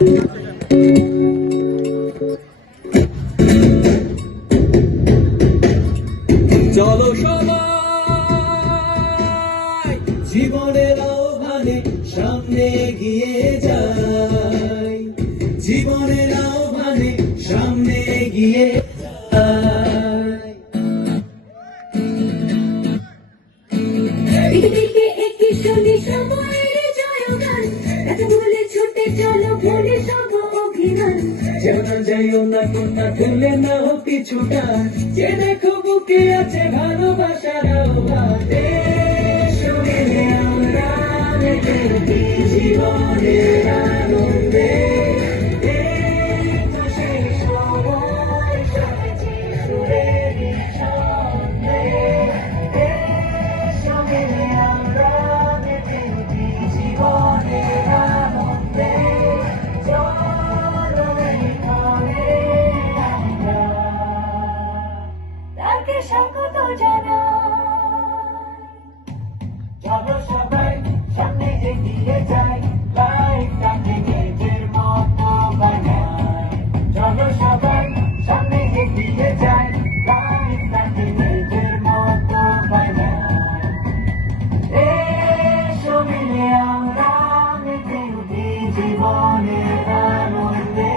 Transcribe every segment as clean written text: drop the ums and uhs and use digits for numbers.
চলো সবাই জীবনের আহ্বানে সামনে এগিয়ে যাই, জীবনের আহ্বানে সামনে এগিয়ে দিকে একটি শুনি সময়ের জয়গান, এত বলে ছুটে চলো ভুলে সব অভিমান। জানা যাইও না কোনটা ভুলে না হোক কিছুটা, যে দেখো বুকে আছে ভালোবাসার আহ্বান। এসো মিলে আমরা মেতে উঠি জীবনের আনন্দে। এই তো সেই সময় সবেছি সুরেরই ছন্দে। এসো মিলে আমরা মেতে উঠি জীবনের আনন্দে। চলো এই পথে আমরা তাকে স্বাগত জানাই। চলো সবাই সামনে এগিয়ে যাই, লাইফটাকে নিজের মতো বানাই। চলো সবাই সামনে এগিয়ে যাই, লাইফটাকে নিজের মতো বানাই। এসো মিলে আমরা মেতে উঠি জীবনের আনন্দে।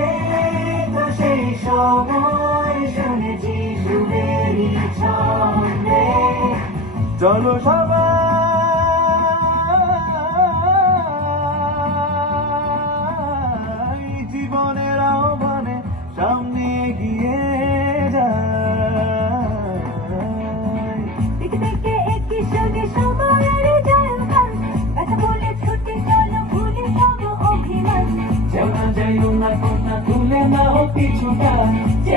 এই তো সেই সময় শুনেছি সুরেরই ছন্দে। চলো সবাই জীবনের আহ্বানে সামনে এগিয়ে যাই। দিকে দিকে একটি শুনি সময়ের জয়গান, এত বলে ছুটে চলো ভুলে সব অভিমান। জানা যাইও না কোনটা ভুলে না হোক কিছুটা, যে